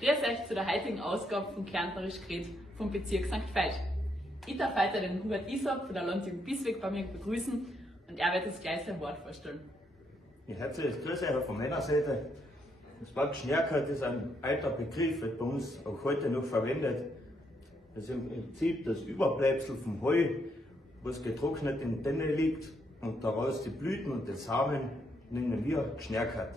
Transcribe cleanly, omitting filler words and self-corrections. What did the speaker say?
Grüß euch zu der heutigen Ausgabe von Kärntnerisch geredet vom Bezirk St. Veit. Ich darf heute den Hubert Isab von der Landjugend Bisweg bei mir begrüßen und er wird uns gleich sein Wort vorstellen. Ja, herzliches Grüß euch von meiner Seite. Das Wort Schnärkert ist ein alter Begriff, wird bei uns auch heute noch verwendet. Das ist im Prinzip das Überbleibsel vom Heu, was getrocknet in Tenne liegt und daraus die Blüten und den Samen nennen wir Schnärkert.